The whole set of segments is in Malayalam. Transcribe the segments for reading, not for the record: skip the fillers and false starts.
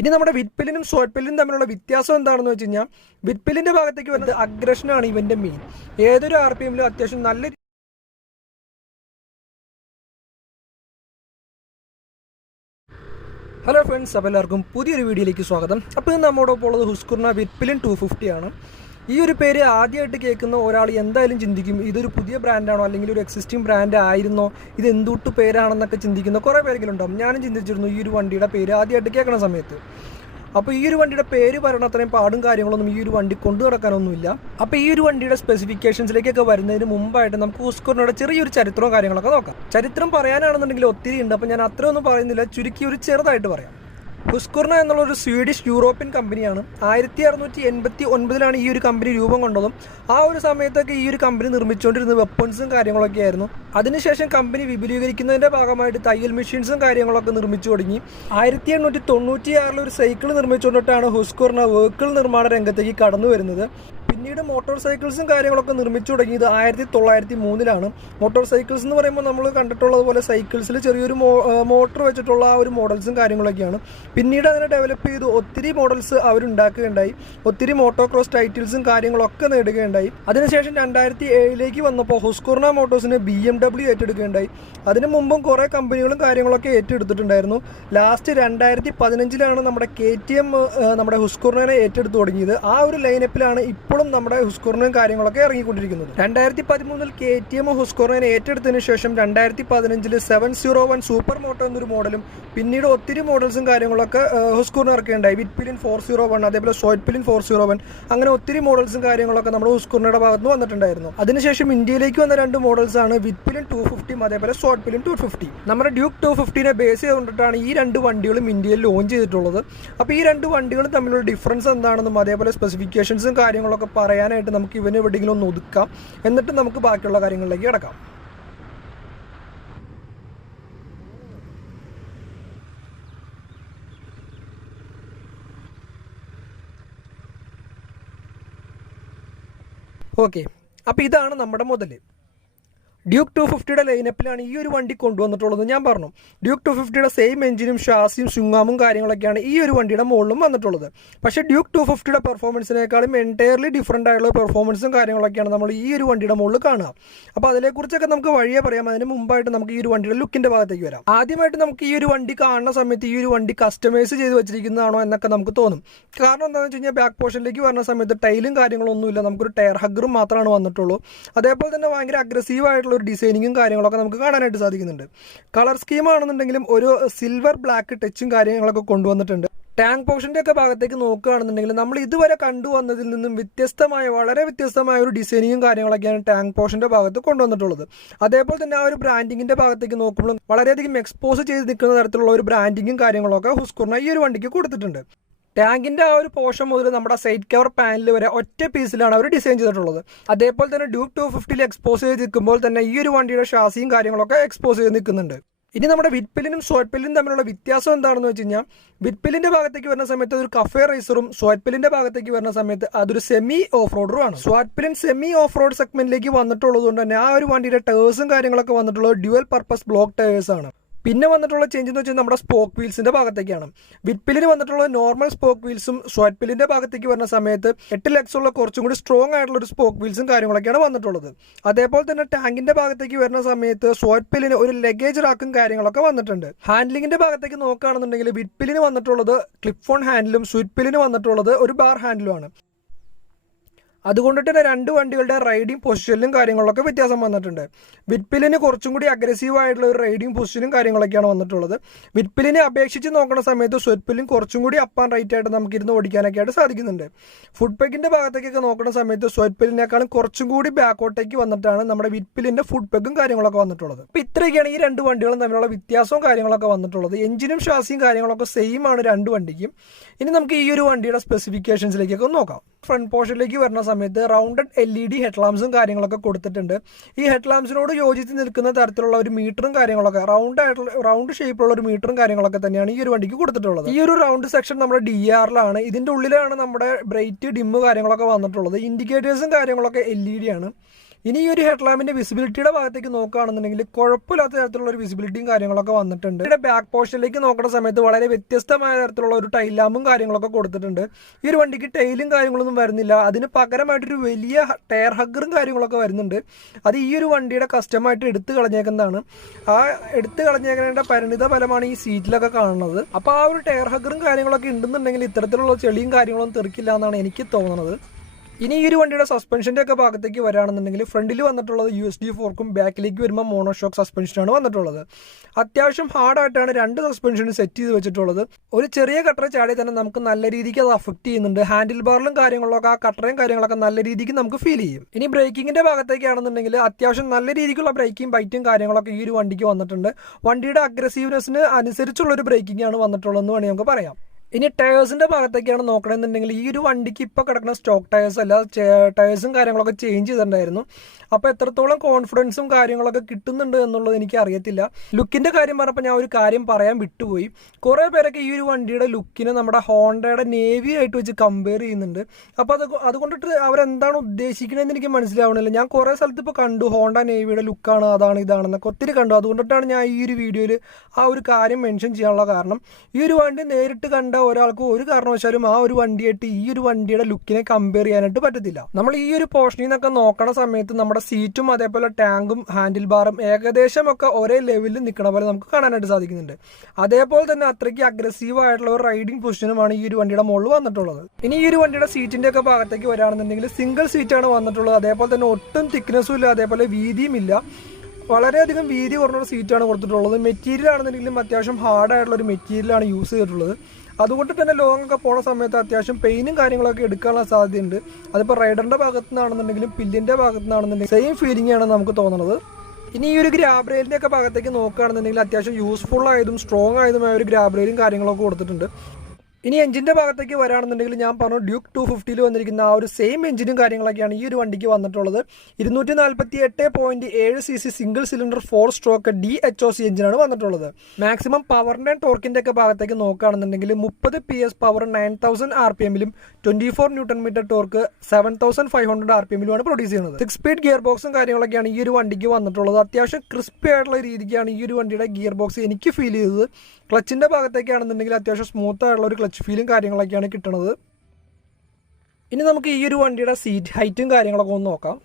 ഇനി നമ്മുടെ വിറ്റ്പിലിനും സ്വൈറ്റ്പിലിനും തമ്മിലുള്ള വ്യത്യാസം എന്താണെന്ന് വെച്ച് കഴിഞ്ഞാൽ വിറ്റ്പിലിന്റെ ഭാഗത്തേക്ക് വരുന്നത് അഗ്രഷനാണ് ഇവന്റെ മെയിൻ. ഏതൊരു RPM അത്യാവശ്യം നല്ല ഹലോ ഫ്രണ്ട്സ്, അപ്പോൾ എല്ലാവർക്കും പുതിയൊരു വീഡിയോയിലേക്ക് സ്വാഗതം. അപ്പോൾ ഇന്ന് നമ്മോടൊപ്പം ഉള്ളത് ഹുസ്ഖുർന വിറ്റ്പിലിൻ 250 ആണ്. ഈ ഒരു പേര് ആദ്യമായിട്ട് കേൾക്കുന്ന ഒരാൾ എന്തായാലും ചിന്തിക്കും ഇതൊരു പുതിയ ബ്രാൻഡാണോ അല്ലെങ്കിൽ ഒരു എക്സിസ്റ്റിംഗ് ബ്രാൻഡ് ആയിരുന്നോ, ഇത് എന്തുട്ട് പേരാണെന്നൊക്കെ ചിന്തിക്കുന്ന കുറേ പേരെങ്കിലും ഉണ്ടാവും. ഞാനും ചിന്തിച്ചിരുന്നു ഈ ഒരു വണ്ടിയുടെ പേര് ആദ്യമായിട്ട് കേൾക്കുന്ന സമയത്ത്. അപ്പോൾ ഈ ഒരു വണ്ടിയുടെ പേര് പറയണ അത്രയും പാടും കാര്യങ്ങളൊന്നും ഈ ഒരു വണ്ടി കൊണ്ടു നടക്കാനൊന്നുമില്ല. അപ്പോൾ ഈ ഒരു വണ്ടിയുടെ സ്പെസിഫിക്കേഷൻസിലേക്കൊക്കെ വരുന്നതിന് മുമ്പായിട്ട് നമുക്ക് ഹുസ്ഖുർനയുടെ ചെറിയൊരു ചരിത്രവും കാര്യങ്ങളൊക്കെ നോക്കാം. ചരിത്രം പറയാനാണെന്നുണ്ടെങ്കിൽ ഒത്തിരി ഉണ്ട്. അപ്പോൾ ഞാൻ അത്രയൊന്നും പറയുന്നില്ല, ചുരുക്കി ഒരു ചെറുതായിട്ട് പറയാം. ഹുസ്ഖുർന എന്നുള്ളൊരു സ്വീഡിഷ് യൂറോപ്യൻ കമ്പനിയാണ്. 1689 ഈ ഒരു കമ്പനി രൂപം കൊണ്ടതും ആ ഒരു സമയത്തൊക്കെ ഈ ഒരു കമ്പനി നിർമ്മിച്ചുകൊണ്ടിരുന്ന വെപ്പൺസും കാര്യങ്ങളൊക്കെ ആയിരുന്നു. അതിനുശേഷം കമ്പനി വിപുലീകരിക്കുന്നതിൻ്റെ ഭാഗമായിട്ട് തയ്യൽ മെഷീൻസും കാര്യങ്ങളൊക്കെ നിർമ്മിച്ചു തുടങ്ങി. 1896 ഒരു സൈക്കിൾ നിർമ്മിച്ചുകൊണ്ടിട്ടാണ് ഹുസ്ഖുർന വെഹിക്കിൾ നിർമ്മാണ രംഗത്തേക്ക് കടന്നു വരുന്നത്. പിന്നീട് മോട്ടോർ സൈക്കിൾസും കാര്യങ്ങളൊക്കെ നിർമ്മിച്ചു തുടങ്ങിയത് 1903 മോട്ടോർ സൈക്കിൾസ് എന്ന് പറയുമ്പോൾ നമ്മൾ കണ്ടിട്ടുള്ളത് പോലെ സൈക്കിൾസിൽ ചെറിയൊരു മോട്ടർ വെച്ചിട്ടുള്ള ആ ഒരു മോഡൽസും കാര്യങ്ങളൊക്കെയാണ്. പിന്നീട് അതിനെ ഡെവലപ്പ് ചെയ്ത് ഒത്തിരി മോഡൽസ് അവരുണ്ടാക്കുകയുണ്ടായി. ഒത്തിരി മോട്ടോക്രോസ് ടൈറ്റിൽസും കാര്യങ്ങളൊക്കെ നേടുകയുണ്ടായി. അതിനുശേഷം 2007 വന്നപ്പോൾ ഹുസ്ഖുർന മോട്ടോഴ്സിന് BMW ഏറ്റെടുക്കുകയുണ്ടായി. അതിനു മുമ്പും കുറേ കമ്പനികളും കാര്യങ്ങളൊക്കെ ഏറ്റെടുത്തിട്ടുണ്ടായിരുന്നു. ലാസ്റ്റ് 2015 നമ്മുടെ KTM നമ്മുടെ ഹുസ്ഖുർനയെ ഏറ്റെടുത്ത് തുടങ്ങിയത്. ആ ഒരു ലൈനപ്പിലാണ് ഇപ്പോഴും നമ്മുടെ ഹുസ്ഖുർനയും കാര്യങ്ങളൊക്കെ ഇറങ്ങിക്കൊണ്ടിരിക്കുന്നത്. 2013 KTM ഹുസ്ഖുർനയെ ഏറ്റെടുത്തതിനു ശേഷം 2015 701 സൂപ്പർമോട്ടോ എന്നൊരു മോഡലും പിന്നീട് ഒത്തിരി മോഡൽസും കാര്യങ്ങളൊക്കെ ഹുസ്ഖുർന ഇറക്കുകയുണ്ടായി. വിറ്റ്പിലിൻ 401, അതേപോലെ സ്വൈറ്റ്പിലിൻ 401, അങ്ങനെ ഒത്തിരി മോഡൽസും കാര്യങ്ങളൊക്കെ നമ്മുടെ ഹുസ്ഖുർനയുടെ ഭാഗത്ത് നിന്ന് വന്നിട്ടുണ്ടായിരുന്നു. അതിനുശേഷം ഇന്ത്യയിലേക്ക് വന്ന രണ്ട് മോഡൽസ് ആണ് വിറ്റ്പിലിൻ 250 അതേപോലെ സ്വൈറ്റ്പിലിൻ 250. നമ്മുടെ ഡ്യൂക്ക് 250നെ ബേസ് ചെയ്തുകൊണ്ടിട്ടാണ് ഈ രണ്ട് വണ്ടികളും ഇന്ത്യയിൽ ലോഞ്ച് ചെയ്തിട്ടുള്ളത്. അപ്പോൾ ഈ രണ്ട് വണ്ടികളും തമ്മിലുള്ള ഡിഫറൻസ് എന്താണെന്നും അതേപോലെ സ്പെസിഫിക്കേഷൻസും കാര്യങ്ങളൊക്കെ പറയാനായിട്ട് നമുക്ക് ഇവനെ എവിടെയെങ്കിലും ഒന്ന് ഒതുക്കാം. എന്നിട്ട് നമുക്ക് ബാക്കിയുള്ള കാര്യങ്ങളിലേക്ക് കിടക്കാം. ഓക്കെ, അപ്പോൾ ഇതാണ് നമ്മുടെ മുതൽ. ഡ്യൂക്ക് 250യുടെ ലൈനപ്പിലാണ് ഈ ഒരു വണ്ടി കൊണ്ടുവന്നിട്ടുള്ളത്. ഞാൻ പറഞ്ഞു ഡ്യൂക്ക് 250യുടെ സെയിം എഞ്ചിനും ഷാസിയും ചുങ്ങാമും കാര്യങ്ങളൊക്കെയാണ് ഈ ഒരു വണ്ടിയുടെ മുകളിലും വന്നിട്ടുള്ളത്. പക്ഷേ ഡ്യൂക്ക് 250യുടെ പെർഫോമൻസിനേക്കാളും എൻറ്റയർലി ഡിഫറൻ്റ് ആയിട്ടുള്ള പെർഫോമൻസും കാര്യങ്ങളൊക്കെയാണ് നമ്മൾ ഈ ഒരു വണ്ടിയുടെ മുകളിൽ കാണുക. അപ്പോൾ അതിനെക്കുറിച്ചൊക്കെ നമുക്ക് വഴിയെ പറയാം. അതിന് മുമ്പായിട്ട് നമുക്ക് ഈ ഒരു വണ്ടിയുടെ ലുക്കിൻ്റെ ഭാഗത്തേക്ക് വരാം. ആദ്യമായിട്ട് നമുക്ക് ഈ ഒരു വണ്ടി കാണുന്ന സമയത്ത് ഈ ഒരു വണ്ടി കസ്റ്റമൈസ് ചെയ്ത് വെച്ചിരിക്കുന്നതാണോ എന്നൊക്കെ നമുക്ക് തോന്നും. കാരണം എന്താണെന്ന് വെച്ച് കഴിഞ്ഞാൽ ബാക്ക് പോർഷനിലേക്ക് വരുന്ന സമയത്ത് ടൈലും കാര്യങ്ങളൊന്നുമില്ല, നമുക്കൊരു ടയർ ഹഗ്ഗറും മാത്രമാണ് വന്നിട്ടുള്ളൂ. അതേപോലെ തന്നെ ഭയങ്കര അഗ്രസീവായിട്ടുള്ള ഒരു ഡിസൈനിങ്ങും കാര്യങ്ങളൊക്കെ നമുക്ക് കാണാനായിട്ട് സാധിക്കുന്നുണ്ട്. കളർ സ്കീമാണെന്നുണ്ടെങ്കിലും ഒരു സിൽവർ ബ്ലാക്ക് ടച്ചും കാര്യങ്ങളൊക്കെ കൊണ്ടുവന്നിട്ടുണ്ട്. ടാങ്ക് പോർഷൻ്റെ ഒക്കെ ഭാഗത്തേക്ക് നോക്കുകയാണെന്നുണ്ടെങ്കിൽ നമ്മൾ ഇതുവരെ കണ്ടുവന്നതിൽ നിന്നും വളരെ വ്യത്യസ്തമായ ഒരു ഡിസൈനിങ്ങും കാര്യങ്ങളൊക്കെയാണ് ടാങ്ക് പോർഷൻ്റെ ഭാഗത്ത് കൊണ്ടുവന്നിട്ടുള്ളത്. അതേപോലെ തന്നെ ആ ഒരു ബ്രാൻഡിങ്ങിൻ്റെ ഭാഗത്തേക്ക് നോക്കുമ്പോഴും വളരെയധികം എക്സ്പോസ് ചെയ്ത് നിൽക്കുന്ന തരത്തിലുള്ള ഒരു ബ്രാൻഡിങ്ങും കാര്യങ്ങളൊക്കെ ഹുസ്ഖുർന ഈ ഒരു വണ്ടിക്ക് കൊടുത്തിട്ടുണ്ട്. ടാങ്കിൻ്റെ ആ ഒരു പോർഷൻ മുതൽ നമ്മുടെ സൈഡ് കവർ പാനൽ വരെ ഒറ്റ പീസിലാണ് അവർ ഡിസൈൻ ചെയ്തിട്ടുള്ളത്. അതേപോലെ തന്നെ ഡ്യൂക്ക് 250 എക്സ്പോസ് ചെയ്ത് നിൽക്കുമ്പോൾ തന്നെ ഈ ഒരു വണ്ടിയുടെ ഷാസിയും കാര്യങ്ങളൊക്കെ എക്സ്പോസ് ചെയ്ത് നിൽക്കുന്നുണ്ട്. ഇനി നമ്മുടെ വിറ്റ്പിലിനും സ്വൈറ്റ്പിലിനും തമ്മിലുള്ള വ്യത്യാസം എന്താണെന്ന് വെച്ച് കഴിഞ്ഞാൽ വിറ്റ്പിലിൻ്റെ ഭാഗത്തേക്ക് വരുന്ന സമയത്ത് അതൊരു കഫേ റേസറും സ്വൈറ്റ്പിലിൻ്റെ ഭാഗത്തേക്ക് വരുന്ന സമയത്ത് അതൊരു സെമി ഓഫ് റോഡറുമാണ്. സ്വൈറ്റ്പിലിൻ സെമി ഓഫ് റോഡ് സെഗ്മെന്റിലേക്ക് വന്നിട്ടുള്ളത് കൊണ്ട് തന്നെ ആ ഒരു വണ്ടിയുടെ ടയേഴ്സും കാര്യങ്ങളൊക്കെ വന്നിട്ടുള്ളത് ഡ്യുവൽ പർപ്പസ് ബ്ലോക്ക് ടയേഴ്സ് ആണ്. പിന്നെ വന്നിട്ടുള്ള ചേഞ്ച് എന്ന് വെച്ചാൽ നമ്മുടെ സ്പോക്ക് വീൽസിൻ്റെ ഭാഗത്തേക്കാണ്. വിറ്റ്പിലിന് വന്നിട്ടുള്ള നോർമൽ സ്പോക്ക് വീൽസും സ്വൈറ്റ്പിലിൻ്റെ ഭാഗത്തേക്ക് വരുന്ന സമയത്ത് 8 ലെഗ്സുള്ള കുറച്ചും കൂടി സ്ട്രോങ് ആയിട്ടുള്ള ഒരു സ്പോക്ക് വീൽസും കാര്യങ്ങളൊക്കെയാണ് വന്നിട്ടുള്ളത്. അതേപോലെ തന്നെ ടാങ്കിൻ്റെ ഭാഗത്തേക്ക് വരുന്ന സമയത്ത് സ്വൈറ്റ്പിലിന് ഒരു ലഗേജ് റാക്കും കാര്യങ്ങളൊക്കെ വന്നിട്ടുണ്ട്. ഹാൻഡ്ലിങ്ങിൻ്റെ ഭാഗത്തേക്ക് നോക്കുകയാണെന്നുണ്ടെങ്കിൽ വിറ്റ്പിലിന് വന്നിട്ടുള്ളത് ക്ലിപ്പ് ഓൺ ഹാൻഡിലും സ്വൈറ്റ്പിലിന് വന്നിട്ടുള്ളത് ഒരു ബാർ ഹാൻഡിലുമാണ്. അതുകൊണ്ടിട്ട് തന്നെ രണ്ട് വണ്ടികളുടെ റൈഡിങ് പൊസിഷനിലും കാര്യങ്ങളൊക്കെ വ്യത്യാസം വന്നിട്ടുണ്ട്. വിറ്റ്പിലിന് കുറച്ചും കൂടി അഗ്രസീവായിട്ടുള്ള ഒരു റൈഡിങ് പൊസിഷനും കാര്യങ്ങളൊക്കെയാണ് വന്നിട്ടുള്ളത്. വിറ്റ്പിലിനെ അപേക്ഷിച്ച് നോക്കുന്ന സമയത്ത് സ്വൈറ്റ്പിലിൻ കുറച്ചും കൂടി അപ്പ് ആൻഡ് റൈറ്റ് ആയിട്ട് നമുക്ക് ഇരുന്ന് ഓടിക്കാനൊക്കെ ആയിട്ട് സാധിക്കുന്നുണ്ട്. ഫുഡ് പെഗിൻ്റെ ഭാഗത്തേക്കൊക്കെ നോക്കുന്ന സമയത്ത് സ്വൈറ്റ്പിലിനേക്കാളും കുറച്ചും കൂടി ബാക്കോട്ടേക്ക് വന്നിട്ടാണ് നമ്മുടെ വിറ്റ്പിലിൻ്റെ ഫുഡ് പെഗും കാര്യങ്ങളൊക്കെ വന്നിട്ടുള്ളത്. അപ്പോൾ ഇത്രയൊക്കെയാണ് ഈ രണ്ട് വണ്ടികളും തമ്മിലുള്ള വ്യത്യാസവും കാര്യങ്ങളൊക്കെ വന്നിട്ടുള്ളത്. എഞ്ചിനും ഷാസിയും കാര്യങ്ങളൊക്കെ സെയിം ആണ് രണ്ട് വണ്ടിക്കും. ഇനി നമുക്ക് ഈ ഒരു വണ്ടിയുടെ സ്പെസിഫിക്കേഷൻസിലേക്കൊക്കെ നോക്കാം. ഫ്രണ്ട് പോർഷനിലേക്ക് വരുന്ന സമയത്ത് റൗണ്ടഡ് LED ഹെഡ്ലാംപ്സും കാര്യങ്ങളൊക്കെ കൊടുത്തിട്ടുണ്ട്. ഈ ഹെഡ്ലാംപ്സിനോട് യോജിച്ച് നിൽക്കുന്ന തരത്തിലുള്ള ഒരു മീറ്ററും കാര്യങ്ങളൊക്കെ റൗണ്ട് ഷേപ്പിലുള്ള ഒരു മീറ്ററും കാര്യങ്ങളൊക്കെ തന്നെയാണ് ഈ ഒരു വണ്ടിക്ക് കൊടുത്തിട്ടുള്ളത്. ഈ ഒരു റൗണ്ട് സെക്ഷൻ നമ്മുടെ DRലാണ്. ഇതിൻ്റെ ഉള്ളിലാണ് നമ്മുടെ ബ്രൈറ്റ് ഡിമ്മ് കാര്യങ്ങളൊക്കെ വന്നിട്ടുള്ളത്. ഇൻഡിക്കേറ്റേഴ്സും കാര്യങ്ങളൊക്കെ LED ആണ്. ഇനി ഈ ഒരു ഹെഡ്ലാമ്പിന്റെ വിസിബിലിറ്റിയുടെ ഭാഗത്തേക്ക് നോക്കുകയാണെന്നുണ്ടെങ്കിൽ കുഴപ്പമില്ലാത്ത തരത്തിലുള്ള ഒരു വിസിബിലിറ്റിയും കാര്യങ്ങളൊക്കെ വന്നിട്ടുണ്ട്. ഇവിടെ ബാക്ക് പോർഷനിലേക്ക് നോക്കുന്ന സമയത്ത് വളരെ വ്യത്യസ്തമായ തരത്തിലുള്ള ഒരു ടൈൽ ലാമ്പും കാര്യങ്ങളൊക്കെ കൊടുത്തിട്ടുണ്ട്. ഈ ഒരു വണ്ടിക്ക് ടൈലും കാര്യങ്ങളൊന്നും വരുന്നില്ല. അതിന് പകരമായിട്ടൊരു വലിയ ടയർ ഹഗ്ഗറും കാര്യങ്ങളൊക്കെ വരുന്നുണ്ട്. അത് ഈ ഒരു വണ്ടിയുടെ കസ്റ്റമായിട്ട് എടുത്തു കളഞ്ഞേക്കുന്നതാണ്. ആ എടുത്തു കളഞ്ഞേക്കുന്നതിന്റെ പരിണിത ഫലമാണ് ഈ സീറ്റിലൊക്കെ കാണുന്നത്. അപ്പോൾ ആ ഒരു ടയർ ഹഗ്ഗറും കാര്യങ്ങളൊക്കെ ഉണ്ടെന്നുണ്ടെങ്കിൽ ഇത്തരത്തിലുള്ള ചെളിയും കാര്യങ്ങളൊന്നും തെറിക്കില്ല എന്നാണ് എനിക്ക് തോന്നുന്നത്. ഇനി ഈ ഒരു വണ്ടിയുടെ സസ്പെൻഷൻ്റെ ഒക്കെ ഭാഗത്തേക്ക് വരികയാണെന്നുണ്ടെങ്കിൽ ഫ്രണ്ടിൽ വന്നിട്ടുള്ളത് USD ഫോർക്കും ബാക്കിലേക്ക് വരുമ്പോൾ മോണോഷോക്ക് സസ്പെൻഷനാണ് വന്നിട്ടുള്ളത്. അത്യാവശ്യം ഹാർഡായിട്ടാണ് രണ്ട് സസ്പെൻഷനും സെറ്റ് ചെയ്ത് വെച്ചിട്ടുള്ളത്. ഒരു ചെറിയ കട്ടർ ചാടി തന്നെ നമുക്ക് നല്ല രീതിക്ക് അത് അഫക്റ്റ് ചെയ്യുന്നുണ്ട്. ഹാൻഡിൽ ബാറിലും കാര്യങ്ങളിലൊക്കെ ആ കട്ടറയും കാര്യങ്ങളൊക്കെ നല്ല രീതിക്ക് നമുക്ക് ഫീൽ ചെയ്യും. ഇനി ബ്രേക്കിങ്ങിൻ്റെ ഭാഗത്തേക്കാണെന്നുണ്ടെങ്കിൽ അത്യാവശ്യം നല്ല രീതിക്കുള്ള ബ്രേക്കിംഗ് ബൈറ്റും കാര്യങ്ങളൊക്കെ ഈ ഒരു വണ്ടിക്ക് വന്നിട്ടുണ്ട്. വണ്ടിയുടെ അഗ്രസീവ്നെസ്സിന് അനുസരിച്ചുള്ളൊരു ബ്രേക്കിംഗ് ആണ് വന്നിട്ടുള്ളതെന്ന് വേണമെങ്കിൽ നമുക്ക് പറയാം. ഇനി ടയേഴ്സിൻ്റെ ഭാഗത്തേക്കാണ് നോക്കണമെന്നുണ്ടെങ്കിൽ ഈ ഒരു വണ്ടിക്ക് ഇപ്പോൾ കിടക്കുന്ന സ്റ്റോക്ക് ടയേഴ്സ് അല്ല, ടയേഴ്സും കാര്യങ്ങളൊക്കെ ചേഞ്ച് ചെയ്തിട്ടുണ്ടായിരുന്നു. അപ്പോൾ എത്രത്തോളം കോൺഫിഡൻസും കാര്യങ്ങളൊക്കെ കിട്ടുന്നുണ്ട് എന്നുള്ളത് എനിക്ക് അറിയത്തില്ല. ലുക്കിൻ്റെ കാര്യം പറഞ്ഞപ്പോൾ ഞാൻ ഒരു കാര്യം പറയാൻ വിട്ടുപോയി. കുറേ പേരൊക്കെ ഈ ഒരു വണ്ടിയുടെ ലുക്കിനെ നമ്മുടെ ഹോണ്ടയുടെ നേവി ആയിട്ട് വെച്ച് കമ്പയർ ചെയ്യുന്നുണ്ട്. അപ്പോൾ അതുകൊണ്ടിട്ട് അവരെന്താണ് ഉദ്ദേശിക്കണമെന്ന് എനിക്ക് മനസ്സിലാവണില്ല. ഞാൻ കുറേ സ്ഥലത്ത് ഇപ്പോൾ കണ്ടു ഹോണ്ട നേവിയുടെ ലുക്കാണ് അതാണ് ഇതാണെന്നൊക്കെ ഒത്തിരി കണ്ടു. അതുകൊണ്ടിട്ടാണ് ഞാൻ ഈ ഒരു വീഡിയോയിൽ ആ ഒരു കാര്യം മെൻഷൻ ചെയ്യാനുള്ള കാരണം. ഈ ഒരു വണ്ടി നേരിട്ട് കണ്ട ഒരാൾക്ക് ഒരു കാരണവശാലും ആ ഒരു വണ്ടിയായിട്ട് ഈ ഒരു വണ്ടിയുടെ ലുക്കിനെ കമ്പയർ ചെയ്യാനായിട്ട് പറ്റത്തില്ല. നമ്മൾ ഈ ഒരു പോർഷനിൽ നിന്നൊക്കെ നോക്കണ സമയത്ത് നമ്മുടെ സീറ്റും അതേപോലെ ടാങ്കും ഹാൻഡിൽ ബാറും ഏകദേശം ഒക്കെ ഒരേ ലെവലിൽ നിൽക്കണ പോലെ നമുക്ക് കാണാനായിട്ട് സാധിക്കുന്നുണ്ട്. അതേപോലെ തന്നെ അത്രയ്ക്ക് അഗ്രസീവ് ആയിട്ടുള്ള ഒരു റൈഡിംഗ് പൊസിഷനുമാണ് ഈ ഒരു വണ്ടിയുടെ മുകളിൽ വന്നിട്ടുള്ളത്. ഇനി ഈ ഒരു വണ്ടിയുടെ സീറ്റിന്റെ ഒക്കെ ഭാഗത്തേക്ക് വരികയാണെന്നുണ്ടെങ്കിൽ സിംഗിൾ സീറ്റാണ് വന്നിട്ടുള്ളത്. അതേപോലെ തന്നെ ഒട്ടും തിക്നെസ്സും ഇല്ല, അതേപോലെ വീതിയും ഇല്ല. വളരെയധികം വീതി കുറഞ്ഞൊരു സീറ്റാണ് കൊടുത്തിട്ടുള്ളത്. മെറ്റീരിയൽ ആണെന്നുണ്ടെങ്കിലും അത്യാവശ്യം ഹാർഡായിട്ടുള്ള ഒരു മെറ്റീരിയലാണ് യൂസ് ചെയ്തിട്ടുള്ളത്. അതുകൊണ്ട് തന്നെ ലോങ് ഒക്കെ പോണ സമയത്ത് അത്യാവശ്യം പെയിനും കാര്യങ്ങളൊക്കെ എടുക്കാനുള്ള സാധ്യതയുണ്ട്. അതിപ്പോൾ റൈഡറിൻ്റെ ഭാഗത്തു നിന്നാണെന്നുണ്ടെങ്കിലും പില്ലിൻ്റെ ഭാഗത്തു നിന്നാണെന്നുണ്ടെങ്കിലും സെയിം ഫീലിംഗ് ആണ് നമുക്ക് തോന്നുന്നത്. ഇനി ഈ ഒരു ഗ്രാബ് റെയിലിൻ്റെ ഒക്കെ ഭാഗത്തേക്ക് നോക്കുകയാണെന്നുണ്ടെങ്കിൽ അത്യാവശ്യം യൂസ്ഫുൾ ആയതും സ്ട്രോങ് ആയതുമായ ഒരു ഗ്രാബ് റെയിലും കാര്യങ്ങളൊക്കെ കൊടുത്തിട്ടുണ്ട്. ഇനി എഞ്ചിൻ്റെ ഭാഗത്തേക്ക് വരാണെന്നുണ്ടെങ്കിൽ ഞാൻ പറഞ്ഞു ഡ്യൂക്ക് 250 വന്നിരിക്കുന്ന ആ ഒരു സെയിം എഞ്ചിനും കാര്യങ്ങളൊക്കെയാണ് ഈ ഒരു വണ്ടിക്ക് വന്നിട്ടുള്ളത്. 248.7 cc single cylinder 4 stroke DOHC എഞ്ചിനാണ് വന്നിട്ടുള്ളത്. മാക്സിമം പവറിൻ്റെ ടോർക്കിൻ്റെ ഒക്കെ ഭാഗത്തേക്ക് നോക്കുകയാണെന്നുണ്ടെങ്കിൽ 30 PS പവർ 9000 RPM-ലും 24 Nm ടോർക്ക് 7500 RPM-ലുമാണ് പ്രൊഡ്യൂസ് ചെയ്യുന്നത്. 6 സ്പീഡ് ഗിയർ ബോക്സും കാര്യങ്ങളൊക്കെയാണ് ഈ ഒരു വണ്ടിക്ക് വന്നിട്ടുള്ളത്. അത്യാവശ്യം ക്രിസ്പി ആയിട്ടുള്ള രീതിക്കാണ് ഈ ഒരു വണ്ടിയുടെ ഗിയർ ബോക്സ് എനിക്ക് ഫീൽ ചെയ്തത്. ക്ലച്ചിൻ്റെ ഭാഗത്തേക്കാണെന്നുണ്ടെങ്കിൽ അത്യാവശ്യം സ്മൂത്ത് ആയിട്ടുള്ള ഒരു ക്ലച്ച് ഫീലും കാര്യങ്ങളൊക്കെയാണ് കിട്ടുന്നത്. ഇനി നമുക്ക് ഈ ഒരു വണ്ടിയുടെ സീറ്റ് ഹൈറ്റും കാര്യങ്ങളൊക്കെ ഒന്ന് നോക്കാം.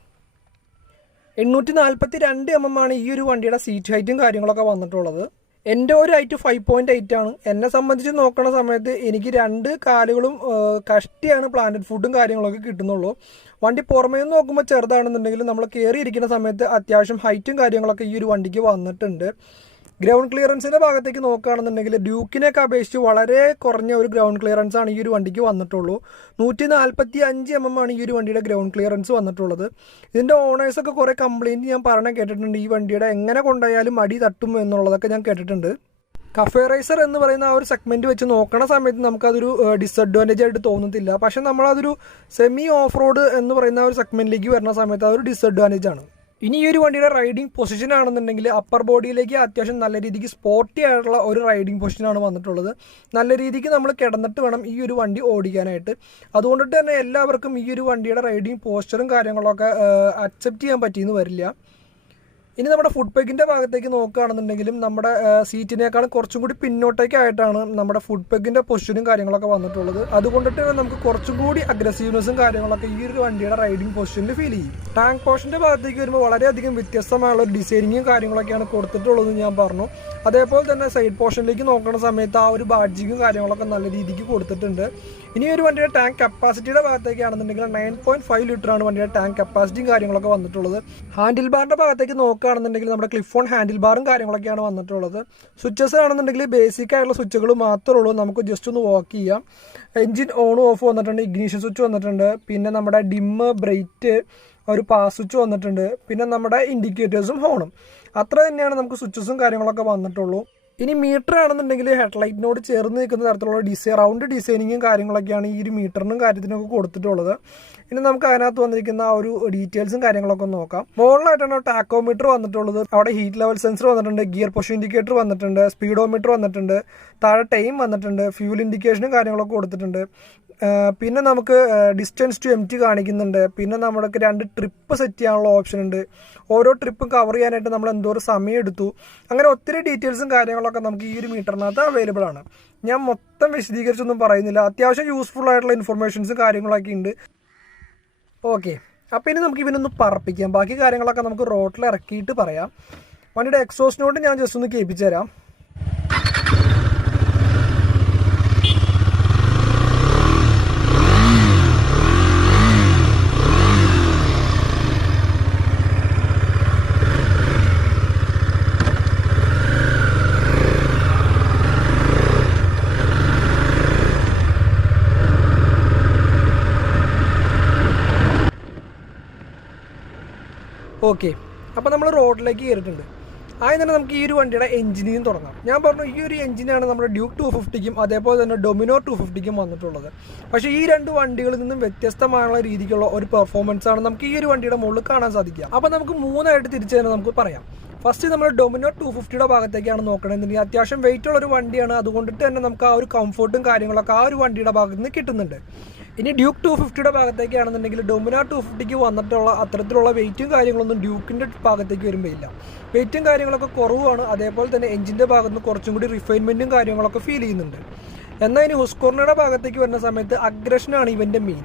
842 mm ആണ് ഈ ഒരു വണ്ടിയുടെ സീറ്റ് ഹൈറ്റും കാര്യങ്ങളൊക്കെ വന്നിട്ടുള്ളത്. എൻ്റെ ഒരു ഹൈറ്റ് 5.8 ആണ്. എന്നെ സംബന്ധിച്ച് നോക്കണ സമയത്ത് എനിക്ക് രണ്ട് കാലുകളും കഷ്ടിയാണ് പ്ലാന്റഡ് ഫുഡും കാര്യങ്ങളൊക്കെ കിട്ടുന്നുള്ളൂ. വണ്ടി പുറമേ നിന്ന് നോക്കുമ്പോൾ ചെറുതാണെന്നുണ്ടെങ്കിലും നമ്മൾ കയറിയിരിക്കുന്ന സമയത്ത് അത്യാവശ്യം ഹൈറ്റും കാര്യങ്ങളൊക്കെ ഈ ഒരു വണ്ടിക്ക് വന്നിട്ടുണ്ട്. ഗ്രൗണ്ട് ക്ലിയറൻസിൻ്റെ ഭാഗത്തേക്ക് നോക്കുകയാണെന്നുണ്ടെങ്കിൽ ഡ്യൂക്കിനെയൊക്കെ അപേക്ഷിച്ച് വളരെ കുറഞ്ഞ ഒരു ഗ്രൗണ്ട് ക്ലിയറൻസ് ആണ് ഈ ഒരു വണ്ടിക്ക് വന്നിട്ടുള്ളൂ. 145 mm ആണ് ഈ ഒരു വണ്ടിയുടെ ഗ്രൗണ്ട് ക്ലിയറൻസ് വന്നിട്ടുള്ളത്. ഇതിൻ്റെ ഓണേഴ്സൊക്കെ കുറേ കംപ്ലയിൻറ്റ് ഞാൻ പറഞ്ഞ കേട്ടിട്ടുണ്ട്. ഈ വണ്ടിയുടെ എങ്ങനെ കൊണ്ടുപോയാലും അടി തട്ടും എന്നുള്ളതൊക്കെ ഞാൻ കേട്ടിട്ടുണ്ട്. കഫേ റൈസർ എന്ന് പറയുന്ന ആ ഒരു സെഗ്മെൻറ്റ് വെച്ച് നോക്കണ സമയത്ത് നമുക്കതൊരു ഡിസഡ്വാൻറ്റേജ് ആയിട്ട് തോന്നത്തില്ല. പക്ഷേ നമ്മളതൊരു സെമി ഓഫ് റോഡ് എന്ന് പറയുന്ന ഒരു സെഗ്മെൻറ്റിലേക്ക് വരുന്ന സമയത്ത് അതൊരു ഡിസഡ്വാൻറ്റേജ് ആണ്. ഇനി ഈ ഒരു വണ്ടിയുടെ റൈഡിംഗ് പൊസിഷൻ ആണെന്നുണ്ടെങ്കിൽ അപ്പർ ബോഡിയിലേക്ക് അത്യാവശ്യം നല്ല രീതിക്ക് സ്പോർട്ടി ആയിട്ടുള്ള ഒരു റൈഡിംഗ് പൊസിഷനാണ് വന്നിട്ടുള്ളത്. നല്ല രീതിക്ക് നമ്മൾ കിടന്നിട്ട് വേണം ഈ ഒരു വണ്ടി ഓടിക്കാനായിട്ട്. അതുകൊണ്ടിട്ട് തന്നെ എല്ലാവർക്കും ഈ ഒരു വണ്ടിയുടെ റൈഡിംഗ് പോസ്ചറും കാര്യങ്ങളൊക്കെ അക്സെപ്റ്റ് ചെയ്യാൻ പറ്റിയെന്ന് വരില്ല. ഇനി നമ്മുടെ ഫുഡ് പെഗിൻ്റെ ഭാഗത്തേക്ക് നോക്കുകയാണെന്നുണ്ടെങ്കിലും നമ്മുടെ സീറ്റിനേക്കാളും കുറച്ചും കൂടി പിന്നോട്ടേക്കായിട്ടാണ് നമ്മുടെ ഫുഡ് പെഗിൻ്റെ പൊസിഷനും കാര്യങ്ങളൊക്കെ വന്നിട്ടുള്ളത്. അതുകൊണ്ടിട്ട് തന്നെ നമുക്ക് കുറച്ചും കൂടി അഗ്രസീവ്നെസ്സും കാര്യങ്ങളൊക്കെ ഈ ഒരു വണ്ടിയുടെ റൈഡിംഗ് പൊസിഷനിൽ ഫീൽ ചെയ്യും. ടാങ്ക് പോർഷൻ്റെ ഭാഗത്തേക്ക് വരുമ്പോൾ വളരെയധികം വ്യത്യസ്തമായുള്ള ഡിസൈനിങ്ങും കാര്യങ്ങളൊക്കെയാണ് കൊടുത്തിട്ടുള്ളതെന്ന് ഞാൻ പറഞ്ഞു. അതേപോലെ തന്നെ സൈഡ് പോർഷനിലേക്ക് നോക്കുന്ന സമയത്ത് ആ ഒരു ബാഡ്ജിങ്ങും കാര്യങ്ങളൊക്കെ നല്ല രീതിക്ക് കൊടുത്തിട്ടുണ്ട്. ഇനി ഒരു വണ്ടിയുടെ ടാങ്ക് കപ്പാസിറ്റിയുടെ ഭാഗത്തേക്കാണെന്നുണ്ടെങ്കിൽ 9.5 ലിറ്ററാണ് വണ്ടിയുടെ ടാങ്ക് കപ്പാസിറ്റിയും കാര്യങ്ങളൊക്കെ വന്നിട്ടുള്ളത്. ഹാൻഡിൽ ബാറിൻ്റെ ഭാഗത്തേക്ക് നോക്കുകയാണെന്നുണ്ടെങ്കിൽ നമ്മുടെ ക്ലിഫ് ഓൺ ഹാൻഡിൽ ബാറും കാര്യങ്ങളൊക്കെയാണ് വന്നിട്ടുള്ളത്. സ്വിച്ചസ് ആണെന്നുണ്ടെങ്കിൽ ബേസിക് ആയിട്ടുള്ള സ്വിച്ചുകൾ മാത്രമേ ഉള്ളൂ. നമുക്ക് ജസ്റ്റ് ഒന്ന് വർക്ക് ചെയ്യാം. എഞ്ചിൻ ഓണും ഓഫ് വന്നിട്ടുണ്ട്, ഇഗ്നീഷൻ സ്വിച്ച് വന്നിട്ടുണ്ട്, പിന്നെ നമ്മുടെ ഡിമ്മ് ബ്രേറ്റ് ഒരു പാസ് സ്വിച്ച് വന്നിട്ടുണ്ട്, പിന്നെ നമ്മുടെ ഇൻഡിക്കേറ്റേഴ്സും ഹോണും. അത്ര തന്നെയാണ് നമുക്ക് സ്വിച്ചസും കാര്യങ്ങളൊക്കെ വന്നിട്ടുള്ളൂ. ഇനി മീറ്റർ ആണെന്നുണ്ടെങ്കിൽ ഹെഡ്ലൈറ്റിനോട് ചേർന്ന് നിൽക്കുന്ന തരത്തിലുള്ള റൗണ്ട് ഡിസൈനിങ്ങും കാര്യങ്ങളൊക്കെയാണ് ഈ ഒരു മീറ്ററിനും കാര്യത്തിനൊക്കെ കൊടുത്തിട്ടുള്ളത്. ഇനി നമുക്ക് അതിനകത്ത് വന്നിരിക്കുന്ന ആ ഒരു ഡീറ്റെയിൽസും കാര്യങ്ങളൊക്കെ നോക്കാം. മുകളിലായിട്ടാണ് ടാക്കോമീറ്റർ വന്നിട്ടുള്ളത്. അവിടെ ഹീറ്റ് ലെവൽ സെൻസർ വന്നിട്ടുണ്ട്, ഗിയർ പൊസിഷൻ ഇൻഡിക്കേറ്റർ വന്നിട്ടുണ്ട്, സ്പീഡോമീറ്റർ വന്നിട്ടുണ്ട്, താഴെ ടൈം വന്നിട്ടുണ്ട്, ഫ്യൂൽ ഇൻഡിക്കേഷനും കാര്യങ്ങളൊക്കെ കൊടുത്തിട്ടുണ്ട്. പിന്നെ നമുക്ക് ഡിസ്റ്റൻസ് ടു എംറ്റി കാണിക്കുന്നുണ്ട്. പിന്നെ നമ്മൾക്ക് 2 ട്രിപ്പ് സെറ്റ് ചെയ്യാനുള്ള ഓപ്ഷൻ ഉണ്ട്. ഓരോ ട്രിപ്പും കവർ ചെയ്യാനായിട്ട് നമ്മൾ എന്തോരം സമയം എടുത്തു, അങ്ങനെ ഒത്തിരി ഡീറ്റെയിൽസും കാര്യങ്ങളൊക്കെ നമുക്ക് ഈ ഒരു മീറ്ററിനകത്ത് അവൈലബിൾ ആണ്. ഞാൻ മൊത്തം വിശദീകരിച്ചൊന്നും പറയുന്നില്ല, അത്യാവശ്യം യൂസ്ഫുൾ ആയിട്ടുള്ള ഇൻഫർമേഷൻസും കാര്യങ്ങളൊക്കെ ഉണ്ട്. ഓക്കെ, അപ്പോൾ ഇനി നമുക്ക് ഇവനൊന്ന് പറപ്പിക്കാം. ബാക്കി കാര്യങ്ങളൊക്കെ നമുക്ക് റോട്ടിൽ ഇറക്കിയിട്ട് പറയാം. വണ്ടിയുടെ എക്സോസ്റ്റിനോട് ഞാൻ ജസ്റ്റ് ഒന്ന് കേൾപ്പിച്ചു തരാം. ഓക്കെ, അപ്പോൾ നമ്മൾ റോഡിലേക്ക് കയറിയിട്ടുണ്ട്. ആദ്യം തന്നെ നമുക്ക് ഈ ഒരു വണ്ടിയുടെ എഞ്ചിനിൽ തുടങ്ങാം. ഞാൻ പറഞ്ഞു ഈ ഒരു എഞ്ചിനാണ് നമ്മുടെ ഡ്യൂക്ക് 250ക്കും അതേപോലെ തന്നെ ഡൊമിനോ 250ക്കും വന്നിട്ടുള്ളത്. പക്ഷേ ഈ 2 വണ്ടികളിൽ നിന്നും വ്യത്യസ്തമായുള്ള രീതിക്കുള്ള ഒരു പെർഫോമൻസ് ആണ് നമുക്ക് ഈ ഒരു വണ്ടിയുടെ മുകളിൽ കാണാൻ സാധിക്കുക. അപ്പോൾ നമുക്ക് 3 ആയിട്ട് തിരിച്ചു തന്നെ നമുക്ക് പറയാം. ഫസ്റ്റ് നമ്മൾ ഡൊമിനോ 250യുടെ ഭാഗത്തേക്കാണ് നോക്കണമെന്നുണ്ടെങ്കിൽ അത്യാവശ്യം വെയിറ്റ് ഉള്ളൊരു വണ്ടിയാണ്. അതുകൊണ്ടിട്ട് തന്നെ നമുക്ക് ആ ഒരു കംഫർട്ടും കാര്യങ്ങളൊക്കെ ആ ഒരു വണ്ടിയുടെ ഭാഗത്ത് നിന്ന് കിട്ടുന്നുണ്ട്. ഇനി ഡ്യൂക്ക് 250യുടെ ഭാഗത്തേക്കാണെന്നുണ്ടെങ്കിൽ ഡൊമിനോ 250ക്ക് വന്നിട്ടുള്ള അത്തരത്തിലുള്ള വെയിറ്റും കാര്യങ്ങളൊന്നും ഡ്യൂക്കിൻ്റെ ഭാഗത്തേക്ക് വരുമ്പോൾ ഇല്ല. വെയിറ്റും കാര്യങ്ങളൊക്കെ കുറവാണ്. അതേപോലെ തന്നെ എഞ്ചിൻ്റെ ഭാഗത്ത് നിന്ന് കുറച്ചും കൂടി റിഫൈൻമെൻറ്റും കാര്യങ്ങളൊക്കെ ഫീൽ ചെയ്യുന്നുണ്ട്. എന്നാൽ ഇനി ഹുസ്കോർണയുടെ ഭാഗത്തേക്ക് വരുന്ന സമയത്ത് അഗ്രഷനാണ് ഇവൻ്റെ മെയിൻ.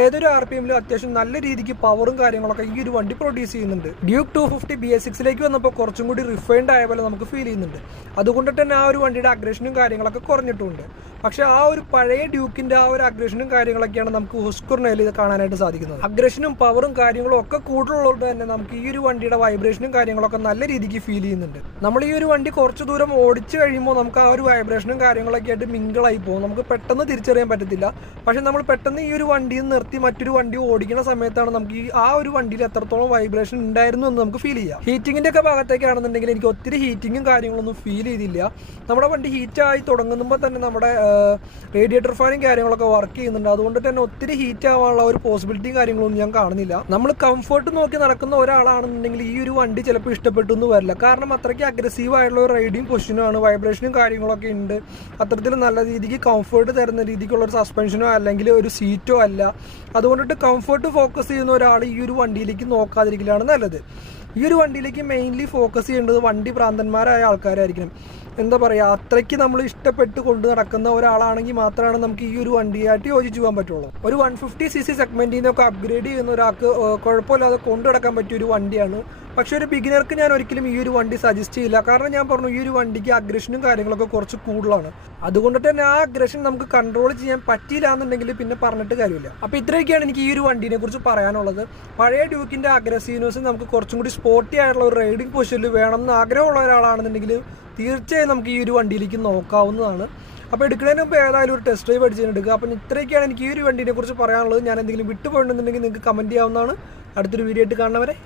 ഏതൊരു RPMലും അത്യാവശ്യം നല്ല രീതിക്ക് പവറും കാര്യങ്ങളൊക്കെ ഈ ഒരു വണ്ടി പ്രൊഡ്യൂസ് ചെയ്യുന്നുണ്ട്. ഡ്യൂക്ക് 250 BS6ലേക്ക് വന്നപ്പോൾ കുറച്ചും കൂടി റിഫൈൻഡ് ആയ പോലെ നമുക്ക് ഫീൽ ചെയ്യുന്നുണ്ട്. അതുകൊണ്ടിട്ട് തന്നെ ആ ഒരു വണ്ടിയുടെ അഗ്രഷനും കാര്യങ്ങളൊക്കെ കുറഞ്ഞിട്ടുണ്ട്. പക്ഷെ ആ ഒരു പഴയ ഡ്യൂക്കിൻ്റെ ആ ഒരു അഗ്രഷനും കാര്യങ്ങളൊക്കെയാണ് നമുക്ക് ഹുസ്കോർണയിൽ ഇത് കാണാനായിട്ട് സാധിക്കുന്നത്. അഗ്രഷനും പവറും കാര്യങ്ങളും ഒക്കെ കൂടുതലുള്ളത് തന്നെ നമുക്ക് ഈ ഒരു വണ്ടിയുടെ വൈബ്രേഷനും കാര്യങ്ങളൊക്കെ നല്ല രീതിക്ക് ഫീൽ ചെയ്യുന്നുണ്ട്. നമ്മൾ ഈ ഒരു വണ്ടി കുറച്ച് ദൂരം ഓടിച്ചു കഴിയുമ്പോൾ നമുക്ക് ആ ഒരു വൈബ്രേഷനും കാര്യങ്ങളൊക്കെ ആയിട്ട് മിങ്കിളായി പോകും. നമുക്ക് പെട്ടെന്ന് തിരിച്ചറിയാൻ പറ്റത്തില്ല. പക്ഷെ നമ്മൾ പെട്ടെന്ന് ഈ ഒരു വണ്ടിയിൽ നിർത്തി മറ്റൊരു വണ്ടി ഓടിക്കുന്ന സമയത്താണ് നമുക്ക് ഈ ആ ഒരു വണ്ടിയിൽ എത്രത്തോളം വൈബ്രേഷൻ ഉണ്ടായിരുന്നു എന്ന് നമുക്ക് ഫീൽ ചെയ്യാം. ഹീറ്റിങ്ങിൻ്റെ ഒക്കെ ഭാഗത്തേക്കാണെന്നുണ്ടെങ്കിൽ എനിക്ക് ഒത്തിരി ഹീറ്റിങ്ങും കാര്യങ്ങളൊന്നും ഫീൽ ചെയ്തില്ല. നമ്മുടെ വണ്ടി ഹീറ്റായി തുടങ്ങുമ്പോൾ തന്നെ നമ്മുടെ റേഡിയേറ്റർ ഫാനും കാര്യങ്ങളൊക്കെ വർക്ക് ചെയ്യുന്നുണ്ട്. അതുകൊണ്ട് തന്നെ ഒത്തിരി ഹീറ്റ് ആവാനുള്ള ഒരു പോസിബിലിറ്റിയും കാര്യങ്ങളൊന്നും ഞാൻ കാണുന്നില്ല. നമ്മൾ കംഫർട്ട് നോക്കി നടക്കുന്ന ഒരാളാണെന്നുണ്ടെങ്കിൽ ഈ ഒരു വണ്ടി ചിലപ്പോൾ ഇഷ്ടപ്പെട്ടു എന്ന് വരില്ല. കാരണം അത്രയ്ക്ക് അഗ്രസീവ് ആയിട്ടുള്ള ഒരു റൈഡിങ് പൊസിഷനാണ്, വൈബ്രേഷനും കാര്യങ്ങളൊക്കെ ഉണ്ട്. അത്തരത്തിൽ നല്ല രീതിക്ക് കംഫർട്ട് തരുന്ന രീതിക്കുള്ള ഒരു സസ്പെൻഷനോ അല്ലെങ്കിൽ ഒരു സീറ്റോ അല്ല. അതുകൊണ്ടിട്ട് കംഫർട്ട് ഫോക്കസ് ചെയ്യുന്ന ഒരാൾ ഈ ഒരു വണ്ടിയിലേക്ക് നോക്കാതിരിക്കലാണ് നല്ലത്. ഈ ഒരു വണ്ടിയിലേക്ക് മെയിൻലി ഫോക്കസ് ചെയ്യേണ്ടത് വണ്ടി ഭ്രാന്തന്മാരായ ആൾക്കാരായിരിക്കണം. എന്താ പറയുക, അത്രയ്ക്ക് നമ്മൾ ഇഷ്ടപ്പെട്ട് കൊണ്ട് നടക്കുന്ന ഒരാളാണെങ്കിൽ മാത്രമാണ് നമുക്ക് ഈ ഒരു വണ്ടിയായിട്ട് യോജിച്ചു പോകാൻ പറ്റുള്ളൂ. ഒരു 150cc സെഗ്മെന്റിൽ നിന്നൊക്കെ അപ്ഗ്രേഡ് ചെയ്യുന്ന ഒരാൾക്ക് കുഴപ്പമില്ലാതെ കൊണ്ടു നടക്കാൻ പറ്റിയ ഒരു വണ്ടിയാണ്. പക്ഷെ ഒരു ബിഗിനർക്ക് ഞാൻ ഒരിക്കലും ഈ ഒരു വണ്ടി സജസ്റ്റ് ചെയ്യില്ല. കാരണം ഞാൻ പറഞ്ഞു ഈ ഒരു വണ്ടിക്ക് അഗ്രഷനും കാര്യങ്ങളൊക്കെ കുറച്ച് കൂടുതലാണ്. അതുകൊണ്ടിട്ട് തന്നെ ആ അഗ്രഷൻ നമുക്ക് കൺട്രോൾ ചെയ്യാൻ പറ്റിയില്ല എന്നുണ്ടെങ്കിൽ പിന്നെ പറഞ്ഞിട്ട് കാര്യമില്ല. അപ്പോൾ ഇത്രയൊക്കെയാണ് എനിക്ക് ഈ ഒരു വണ്ടീനെ കുറിച്ച് പറയാനുള്ളത്. പഴയ ഡ്യൂക്കിൻ്റെ അഗ്രസീവ്നെസ് നമുക്ക് കുറച്ചും കൂടി സ്പോർട്ടി ആയിട്ടുള്ള ഒരു റൈഡിംഗ് പൊസിഷനിൽ വേണമെന്ന് ആഗ്രഹമുള്ള ഒരാളാണെന്നുണ്ടെങ്കിൽ തീർച്ചയായും നമുക്ക് ഈ ഒരു വണ്ടിയിലേക്ക് നോക്കാവുന്നതാണ്. അപ്പോൾ എടുക്കുന്നതിന് മുമ്പ് ഏതായാലും ഒരു ടെസ്റ്റ് ഡ്രൈവ് അടിച്ചെടുക്കുക. അപ്പം ഇത്രയൊക്കെയാണ് എനിക്ക് ഈ ഒരു വണ്ടീനെ കുറിച്ച് പറയാനുള്ളത്. ഞാൻ എന്തെങ്കിലും വിട്ടുപോയിട്ടുണ്ടെന്നുണ്ടെങ്കിൽ നിങ്ങൾക്ക് കമൻറ്റ് ചെയ്യാവുന്നതാണ്. അടുത്തൊരു വീഡിയോ ആയിട്ട് കാണുന്നവരെ